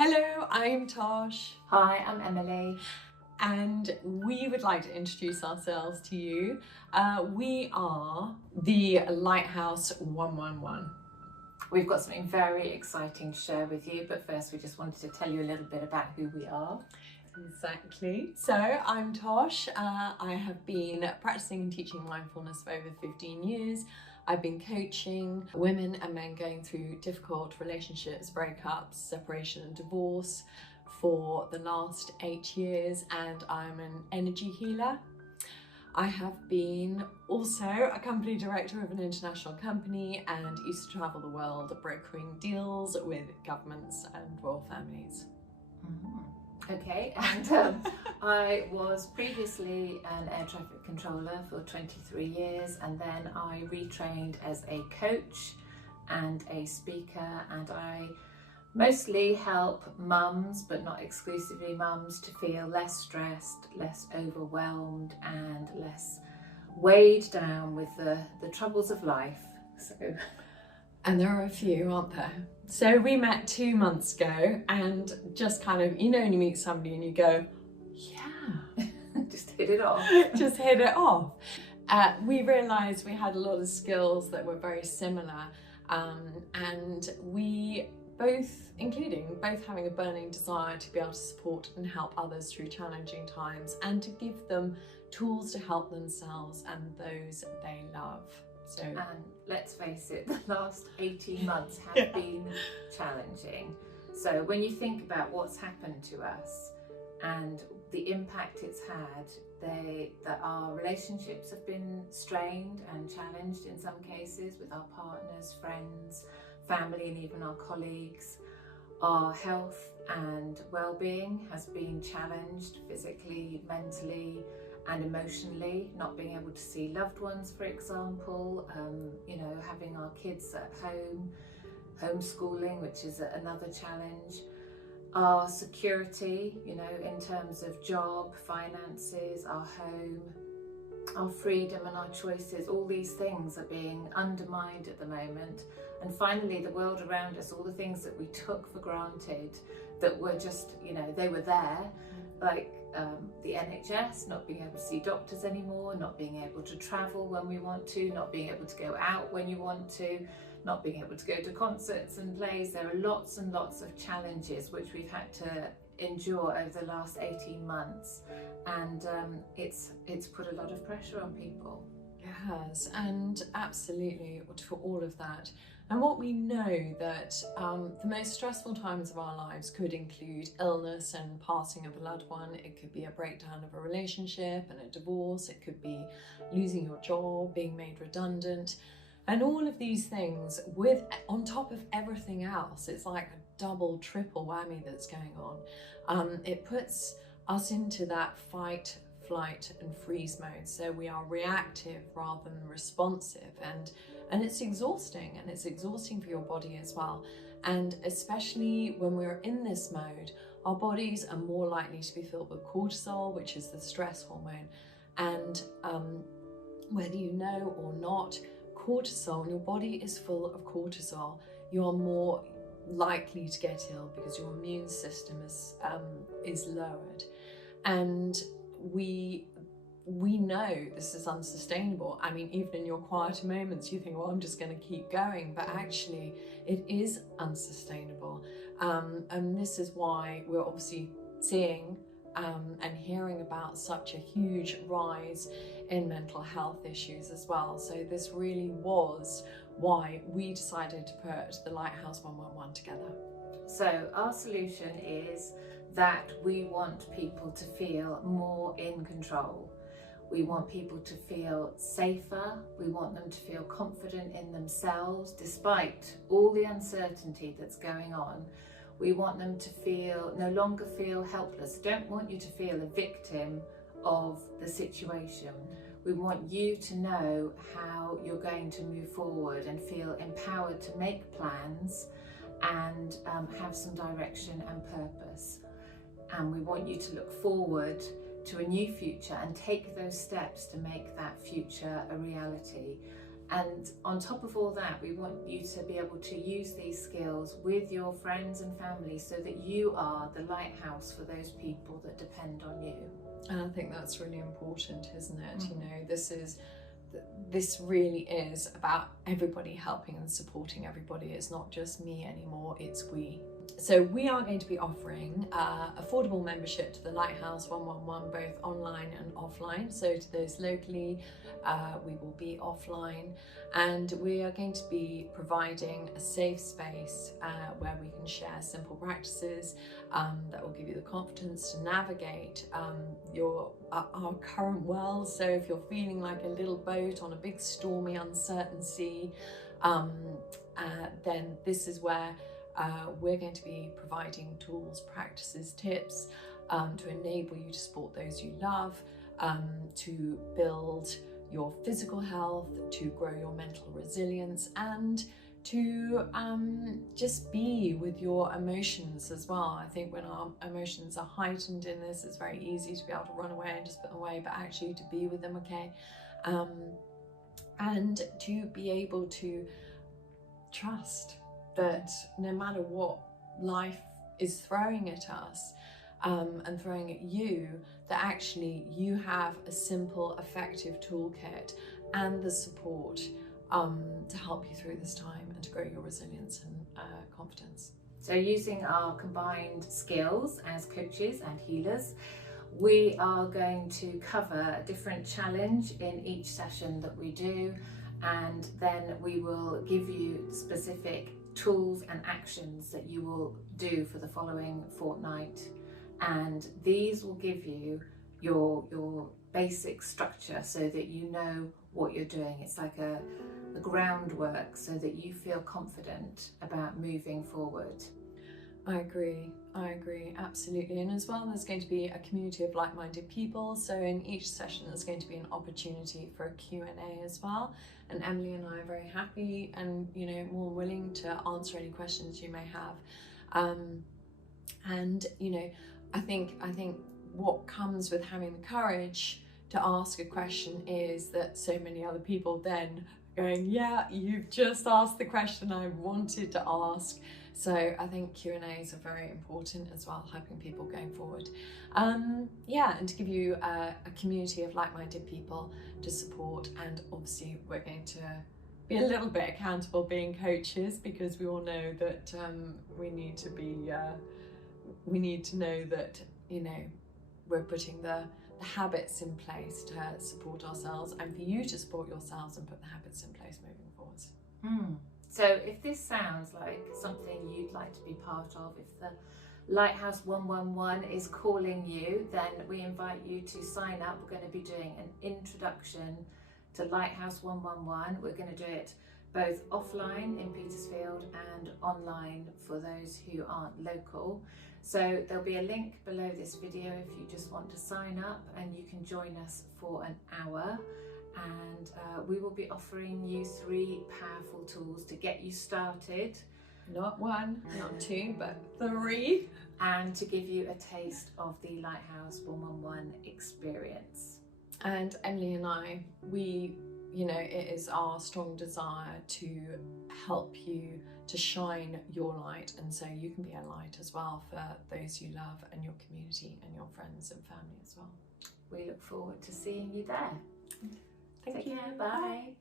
Hello, I'm Tosh. Hi, I'm Emily. And we would like to introduce ourselves to you. We are the Lighthouse 111. We've got something very exciting to share with you, but first we just wanted to tell you a little bit about who we are. Exactly. So I'm Tosh. I have been practicing and teaching mindfulness for over 15 years. I've been coaching women and men going through difficult relationships, breakups, separation and divorce for the last 8 years, and I'm an energy healer. I have been also a company director of an international company and used to travel the world brokering deals with governments and royal families. Okay, and I was previously an air traffic controller for 23 years, and then I retrained as a coach and a speaker, and I mostly help mums, but not exclusively mums, to feel less stressed, less overwhelmed, and less weighed down with the troubles of life. And there are a few, aren't there? So we met 2 months ago, and just kind of, you know, when you meet somebody and you go, yeah, just hit it off. Just hit it off. We realised we had a lot of skills that were very similar, and we both, including both having a burning desire to be able to support and help others through challenging times and to give them tools to help themselves and those they love. So, and let's face it, the last 18 months have been challenging. So when you think about what's happened to us and the impact it's had, that our relationships have been strained and challenged in some cases with our partners, friends, family, and even our colleagues. Our health and well-being has been challenged physically, mentally, and emotionally, not being able to see loved ones, for example, having our kids at home, homeschooling, which is another challenge. Our security, in terms of job, finances, our home, our freedom and our choices, all these things are being undermined at the moment. And finally, the world around us, all the things that we took for granted that were just, they were there, like the NHS, not being able to see doctors anymore, not being able to travel when we want to, not being able to go out when you want to, not being able to go to concerts and plays. There are lots and lots of challenges which we've had to endure over the last 18 months, and it's put a lot of pressure on people. It has, and absolutely for all of that. And what we know that the most stressful times of our lives could include illness and passing of a loved one. It could be a breakdown of a relationship and a divorce. It could be losing your job, being made redundant. And all of these things on top of everything else, it's like a double, triple whammy that's going on. It puts us into that fight, flight and freeze mode. So we are reactive rather than responsive, and it's exhausting, and it's exhausting for your body as well. And especially when we're in this mode, our bodies are more likely to be filled with cortisol, which is the stress hormone. And whether you know or not, cortisol, when your body is full of cortisol, you are more likely to get ill because your immune system is lowered. And we know this is unsustainable. I mean, even in your quieter moments, you think, well, I'm just going to keep going, but actually it is unsustainable. And this is why we're obviously seeing and hearing about such a huge rise in mental health issues as well. So this really was why we decided to put the Lighthouse 111 together. So our solution is that we want people to feel more in control. We want people to feel safer. We want them to feel confident in themselves despite all the uncertainty that's going on. We want them to no longer feel helpless. Don't want you to feel a victim of the situation. We want you to know how you're going to move forward and feel empowered to make plans and have some direction and purpose. And we want you to look forward to a new future and take those steps to make that future a reality. And on top of all that, we want you to be able to use these skills with your friends and family so that you are the lighthouse for those people that depend on you. And I think that's really important, isn't it? You know, this really is about everybody helping and supporting everybody. It's not just me anymore, it's we. So we are going to be offering affordable membership to the Lighthouse 111, both online and offline. So to those locally, we will be offline, and we are going to be providing a safe space where we can share simple practices that will give you the confidence to navigate our current world. So if you're feeling like a little boat on a big stormy uncertain sea, then this is where we're going to be providing tools, practices, tips to enable you to support those you love, to build your physical health, to grow your mental resilience, and to just be with your emotions as well. I think when our emotions are heightened in this, it's very easy to be able to run away and just put them away, but actually to be with them, okay? And to be able to trust that no matter what life is throwing at us and throwing at you, that actually you have a simple, effective toolkit and the support to help you through this time and to grow your resilience and confidence. So using our combined skills as coaches and healers, we are going to cover a different challenge in each session that we do, and then we will give you specific tools and actions that you will do for the following fortnight, and these will give you your basic structure so that you know what you're doing. It's like the groundwork so that you feel confident about moving forward. I agree, absolutely. And as well, there's going to be a community of like-minded people. So in each session, there's going to be an opportunity for a Q&A as well. And Emily and I are very happy and, you know, more willing to answer any questions you may have. And, you know, I think what comes with having the courage to ask a question is that so many other people then going, yeah, you've just asked the question I wanted to ask. So I think Q&As are very important as well, helping people going forward. Yeah, and to give you a community of like-minded people to support, and obviously we're going to be a little bit accountable being coaches, because we all know that we need to know that, you know, we're putting the habits in place to support ourselves, and for you to support yourselves and put the habits in place moving forwards. So if this sounds like something you'd like to be part of, if the Lighthouse 111 is calling you, then we invite you to sign up. We're going to be doing an introduction to Lighthouse 111. We're going to do it both offline in Petersfield and online for those who aren't local. So there'll be a link below this video if you just want to sign up, and you can join us for an hour. And we will be offering you 3 powerful tools to get you started. Not 1, not 2, but 3. And to give you a taste of the Lighthouse 111 experience. And Emily and I, you know, it is our strong desire to help you to shine your light, and so you can be a light as well for those you love and your community and your friends and family as well. We look forward to seeing you there. Thank you. Take care. Bye.